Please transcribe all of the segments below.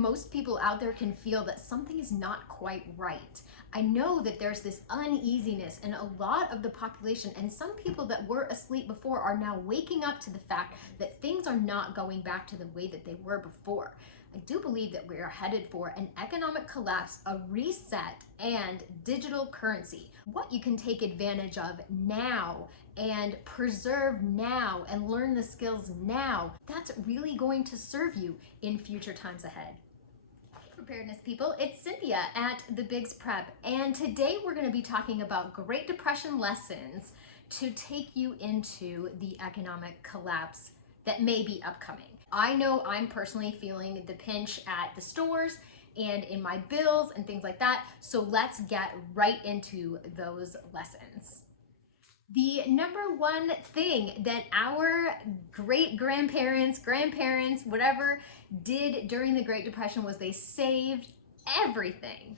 most people out there can feel that something is not quite right. I know that there's this uneasiness in a lot of the population, and some people that were asleep before are now waking up to the fact that things are not going back to the way that they were before. I do believe that we are headed for an economic collapse, a reset, and digital currency. What you can take advantage of now and preserve now and learn the skills now, that's really going to serve you in future times ahead. Preparedness people, it's Cynthia at The Bigs Prep, and today we're going to be talking about Great Depression lessons to take you into the economic collapse that may be upcoming. I know I'm personally feeling the pinch at the stores and in my bills and things like that, so let's get right into those lessons. The number one thing that our great-grandparents, grandparents, whatever, did during the Great Depression was they saved everything.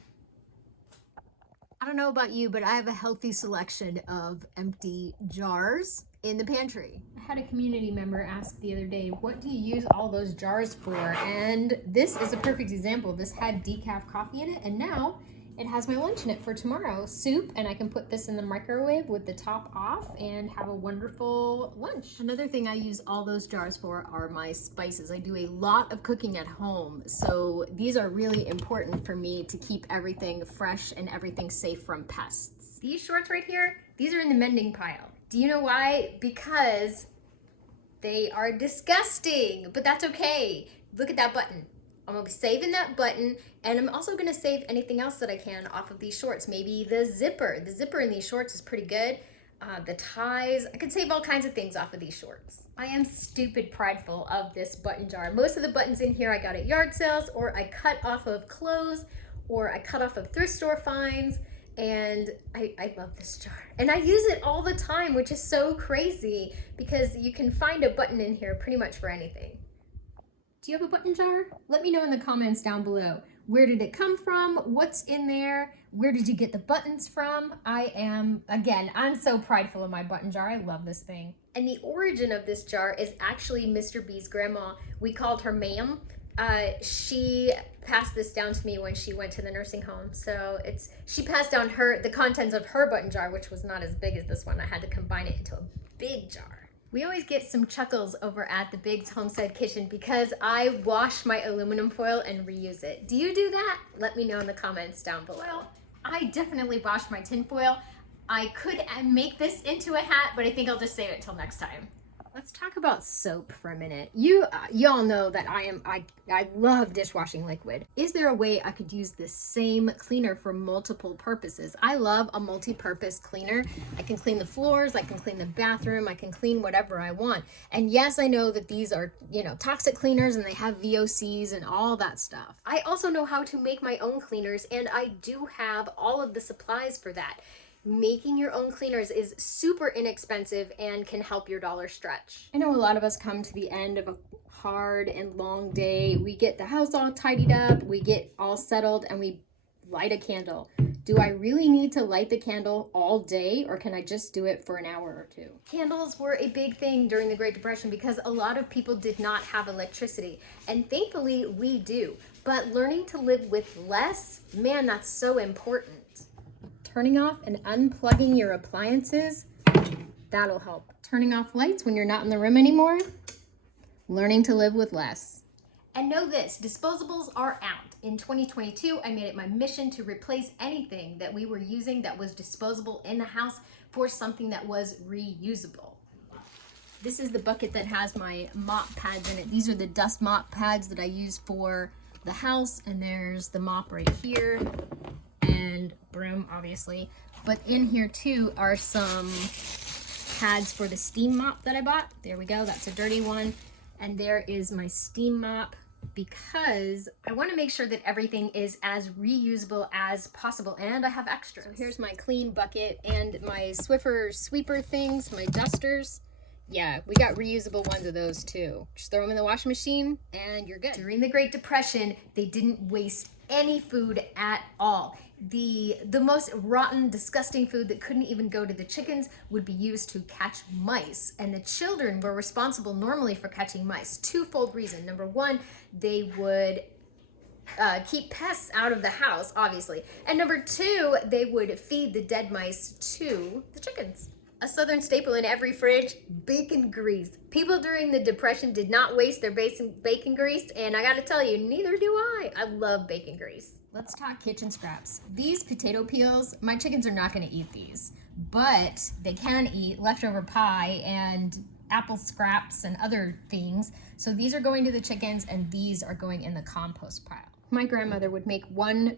I don't know about you, but I have a healthy selection of empty jars in the pantry. I had a community member ask the other day, what do you use all those jars for? And this is a perfect example. This had decaf coffee in it, and now it has my lunch in it for tomorrow, soup, and I can put this in the microwave with the top off and have a wonderful lunch. Another thing I use all those jars for are my spices. I do a lot of cooking at home, so these are really important for me to keep everything fresh and everything safe from pests. These shorts right here, these are in the mending pile. Do you know why? Because they are disgusting, but that's okay. Look at that button. I'm gonna be saving that button, and I'm also gonna save anything else that I can off of these shorts. Maybe the zipper. The zipper in these shorts is pretty good. The ties, I could save all kinds of things off of these shorts. I am stupid prideful of this button jar. Most of the buttons in here I got at yard sales, or I cut off of clothes, or I cut off of thrift store finds, and I love this jar. And I use it all the time, which is so crazy because you can find a button in here pretty much for anything. Do you have a button jar? Let me know in the comments down below. Where did it come from? What's in there? Where did you get the buttons from? I'm so prideful of my button jar. I love this thing. And the origin of this jar is actually Mr. B's grandma. We called her ma'am. She passed this down to me when she went to the nursing home. So she passed down the contents of her button jar, which was not as big as this one. I had to combine it into a big jar. We always get some chuckles over at the Biggs Homestead Kitchen because I wash my aluminum foil and reuse it. Do you do that? Let me know in the comments down below. Well, I definitely wash my tin foil. I could make this into a hat, but I think I'll just save it till next time. Let's talk about soap for a minute. Y'all know that I love dishwashing liquid. Is there a way I could use this same cleaner for multiple purposes? I love a multi-purpose cleaner. I can clean the floors, I can clean the bathroom, I can clean whatever I want. And yes, I know that these are, toxic cleaners and they have VOCs and all that stuff. I also know how to make my own cleaners, and I do have all of the supplies for that. Making your own cleaners is super inexpensive and can help your dollar stretch. I know a lot of us come to the end of a hard and long day. We get the house all tidied up, we get all settled, and we light a candle. Do I really need to light the candle all day, or can I just do it for an hour or two? Candles were a big thing during the Great Depression because a lot of people did not have electricity, and thankfully we do. But learning to live with less, man, that's so important. Turning off and unplugging your appliances, that'll help. Turning off lights when you're not in the room anymore, learning to live with less. And know this, disposables are out. In 2022, I made it my mission to replace anything that we were using that was disposable in the house for something that was reusable. This is the bucket that has my mop pads in it. These are the dust mop pads that I use for the house, and there's the mop right here. And broom, obviously, but in here too are some pads for the steam mop that I bought. There we go, that's a dirty one, and there is my steam mop because I want to make sure that everything is as reusable as possible, and I have extras. So here's my clean bucket and my Swiffer sweeper things, my dusters. Yeah, we got reusable ones of those too. Just throw them in the washing machine and you're good. During the Great Depression, they didn't waste any food at all. The most rotten, disgusting food that couldn't even go to the chickens would be used to catch mice. And the children were responsible normally for catching mice. Twofold reason. Number one, they would keep pests out of the house, obviously. And number two, they would feed the dead mice to the chickens. A southern staple in every fridge, bacon grease. People during the Depression did not waste their bacon grease, and I gotta tell you, neither do I. I love bacon grease. Let's talk kitchen scraps. These potato peels, my chickens are not gonna eat these, but they can eat leftover pie and apple scraps and other things. So these are going to the chickens and these are going in the compost pile. My grandmother would make one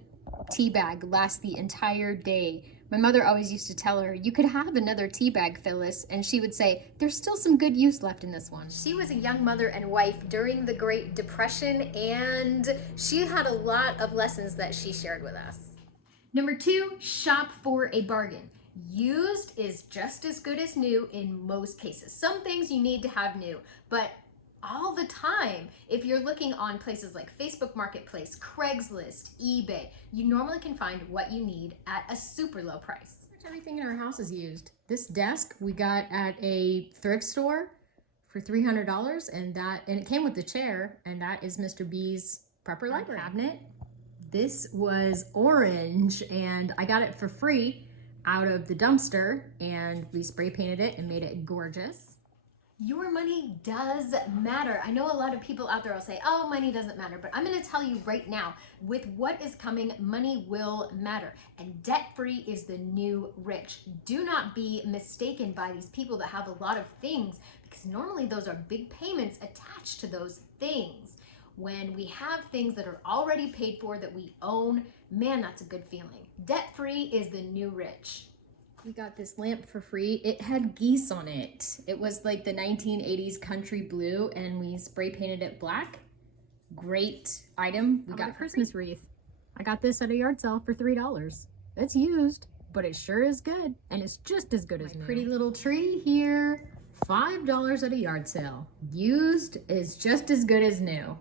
tea bag last the entire day. My mother always used to tell her, you could have another tea bag, Phyllis, and she would say, there's still some good use left in this one. She was a young mother and wife during the Great Depression, and she had a lot of lessons that she shared with us. Number two, shop for a bargain. Used is just as good as new in most cases. Some things you need to have new, but all the time, if you're looking on places like Facebook Marketplace, Craigslist, eBay, you normally can find what you need at a super low price. Everything in our house is used. This desk we got at a thrift store for $300, and it came with the chair, and that is Mr. B's Prepper Library cabinet. This was orange, and I got it for free out of the dumpster, and we spray painted it and made it gorgeous. Your money does matter. I know a lot of people out there will say, oh, money doesn't matter, but I'm going to tell you right now, with what is coming, money will matter. And debt-free is the new rich. Do not be mistaken by these people that have a lot of things, because normally those are big payments attached to those things. When we have things that are already paid for that we own, man, that's a good feeling. Debt-free is the new rich. We got this lamp for free. It had geese on it. It was like the 1980s country blue, and we spray painted it black. Great item. We got a Christmas wreath. I got this at a yard sale for $3. It's used, but it sure is good, and it's just as good as new. Pretty little tree here, $5 at a yard sale. Used is just as good as new.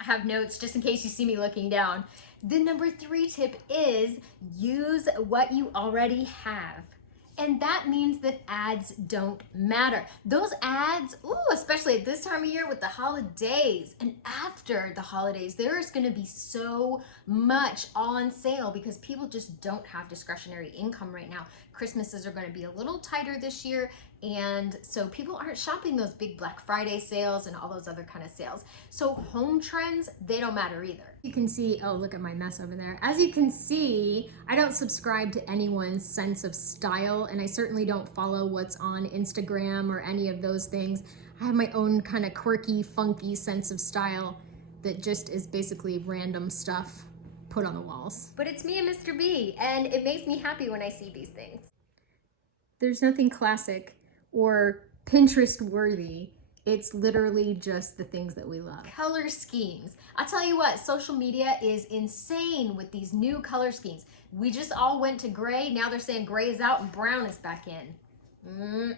I have notes just in case you see me looking down. The number three tip is use what you already have. And that means that ads don't matter. Those ads, especially at this time of year with the holidays and after the holidays, there's gonna be so much on sale because people just don't have discretionary income right now. Christmases are gonna be a little tighter this year, and so people aren't shopping those big Black Friday sales and all those other kind of sales. So home trends, they don't matter either. You can see, oh, look at my mess over there. As you can see, I don't subscribe to anyone's sense of style, and I certainly don't follow what's on Instagram or any of those things. I have my own kind of quirky, funky sense of style that just is basically random stuff put on the walls. But it's me and Mr. B, and it makes me happy when I see these things. There's nothing classic or Pinterest worthy. It's literally just the things that we love. Color schemes. I'll tell you what, social media is insane with these new color schemes. We just all went to gray. Now they're saying gray is out and brown is back in.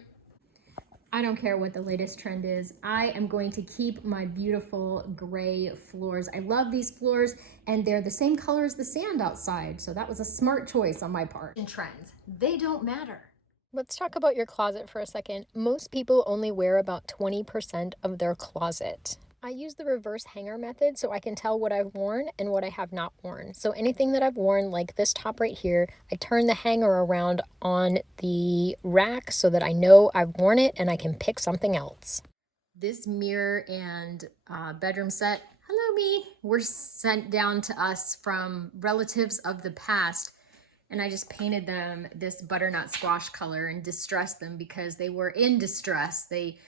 I don't care what the latest trend is. I am going to keep my beautiful gray floors. I love these floors, and they're the same color as the sand outside. So that was a smart choice on my part. And trends, they don't matter. Let's talk about your closet for a second. Most people only wear about 20% of their closet. I use the reverse hanger method so I can tell what I've worn and what I have not worn. So anything that I've worn, like this top right here, I turn the hanger around on the rack so that I know I've worn it and I can pick something else. This mirror and bedroom set, hello me, were sent down to us from relatives of the past. And I just painted them this butternut squash color and distressed them because they were in distress. They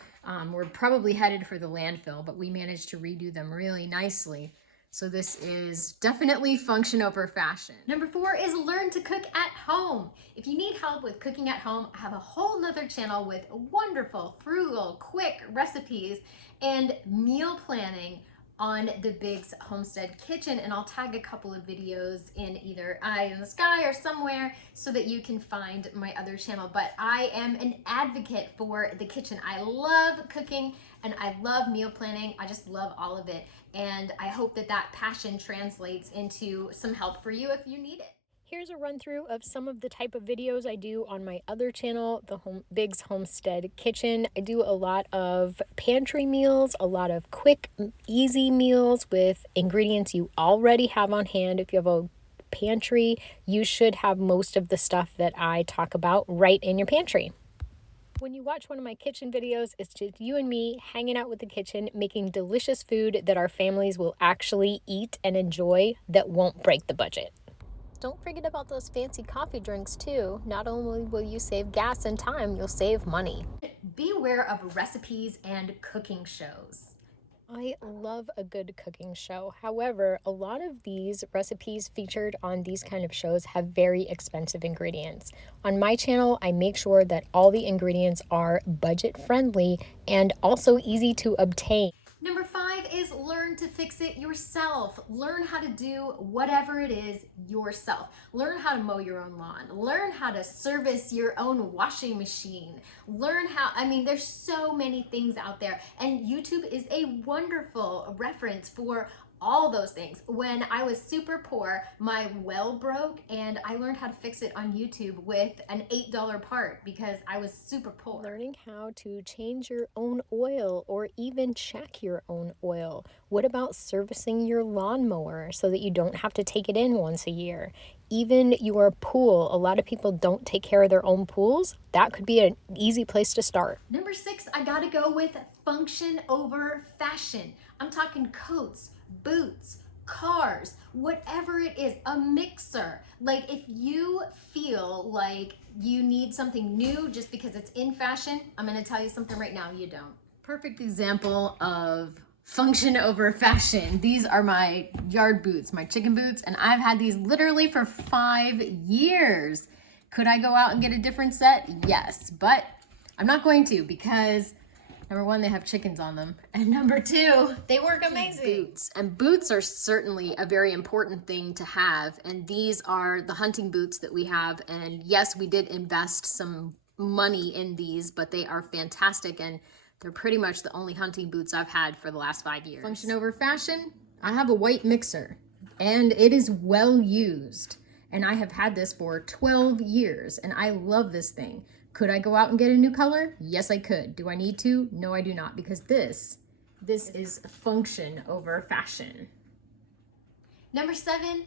were probably headed for the landfill, but we managed to redo them really nicely. So this is definitely function over fashion. Number 4 is learn to cook at home. If you need help with cooking at home, I have a whole nother channel with wonderful, frugal, quick recipes and meal planning on the Biggs Homestead Kitchen, and I'll tag a couple of videos in either Eye in the Sky or somewhere so that you can find my other channel. But I am an advocate for the kitchen. I love cooking and I love meal planning. I just love all of it, and I hope that that passion translates into some help for you if you need it. Here's a run through of some of the type of videos I do on my other channel, the Big's Homestead Kitchen. I do a lot of pantry meals, a lot of quick, easy meals with ingredients you already have on hand. If you have a pantry, you should have most of the stuff that I talk about right in your pantry. When you watch one of my kitchen videos, it's just you and me hanging out with the kitchen, making delicious food that our families will actually eat and enjoy that won't break the budget. Don't forget about those fancy coffee drinks too. Not only will you save gas and time, you'll save money. Beware of recipes and cooking shows. I love a good cooking show. However, a lot of these recipes featured on these kind of shows have very expensive ingredients. On my channel, I make sure that all the ingredients are budget friendly and also easy to obtain. Number 5 is learn to fix it yourself. Learn how to do whatever it is yourself. Learn how to mow your own lawn. Learn how to service your own washing machine. Learn how, there's so many things out there, and YouTube is a wonderful reference for all those things. When I was super poor, my well broke, and I learned how to fix it on YouTube with an $8 part because I was super poor. Learning how to change your own oil or even check your own oil. What about servicing your lawnmower so that you don't have to take it in once a year? Even your pool. A lot of people don't take care of their own pools. That could be an easy place to start. Number 6, I gotta go with function over fashion. I'm talking coats, boots, cars, whatever it is, a mixer. Like, if you feel like you need something new just because it's in fashion, I'm gonna tell you something right now, you don't. Perfect example of function over fashion. These are my yard boots, my chicken boots, and I've had these literally for 5 years. Could I go out and get a different set? Yes, but I'm not going to, because number 1, they have chickens on them, and number 2, they work amazing. Boots. And boots are certainly a very important thing to have, and these are the hunting boots that we have, and yes, we did invest some money in these, but they are fantastic, and they're pretty much the only hunting boots I've had for the last 5 years. Function over fashion, I have a white mixer, and it is well used, and I have had this for 12 years, and I love this thing. Could I go out and get a new color? Yes, I could. Do I need to? No, I do not, because this is function over fashion. Number 7,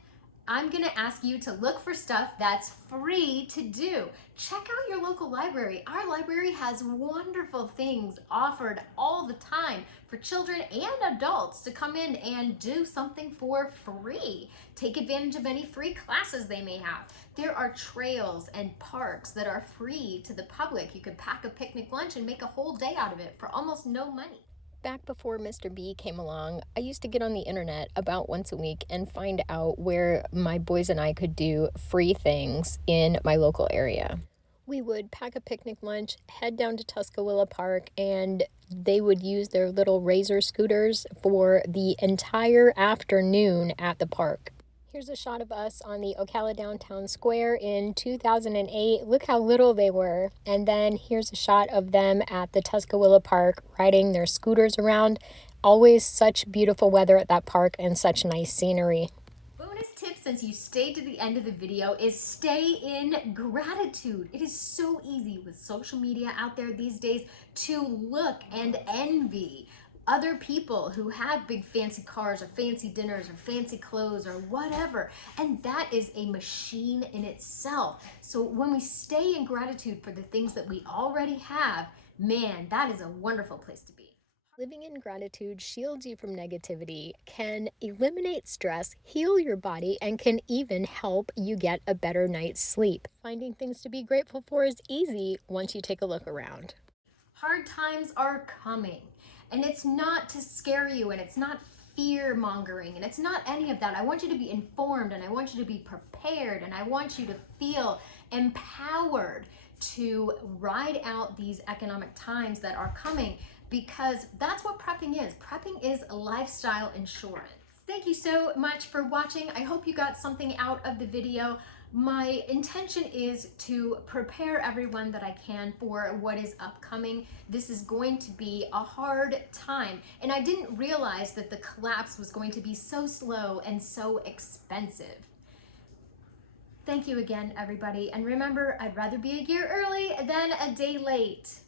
I'm gonna ask you to look for stuff that's free to do. Check out your local library. Our library has wonderful things offered all the time for children and adults to come in and do something for free. Take advantage of any free classes they may have. There are trails and parks that are free to the public. You could pack a picnic lunch and make a whole day out of it for almost no money. Back before Mr. B came along, I used to get on the internet about once a week and find out where my boys and I could do free things in my local area. We would pack a picnic lunch, head down to Tuscaloosa Park, and they would use their little razor scooters for the entire afternoon at the park. Here's a shot of us on the Ocala Downtown Square in 2008. Look how little they were. And then here's a shot of them at the Tuscaloosa Park riding their scooters around. Always such beautiful weather at that park and such nice scenery. Bonus tip, since you stayed to the end of the video, is stay in gratitude. It is so easy with social media out there these days to look and envy other people who have big fancy cars or fancy dinners or fancy clothes or whatever, and that is a machine in itself. So when we stay in gratitude for the things that we already have, man, that is a wonderful place to be. Living in gratitude shields you from negativity, can eliminate stress, heal your body, and can even help you get a better night's sleep. Finding things to be grateful for is easy once you take a look around. Hard times are coming. And it's not to scare you, and it's not fear mongering, and it's not any of that. I want you to be informed, and I want you to be prepared, and I want you to feel empowered to ride out these economic times that are coming, because that's what prepping is. Prepping is lifestyle insurance. Thank you so much for watching. I hope you got something out of the video. My intention is to prepare everyone that I can for what is upcoming. This is going to be a hard time, and I didn't realize that the collapse was going to be so slow and so expensive. Thank you again, everybody. And remember, I'd rather be a year early than a day late.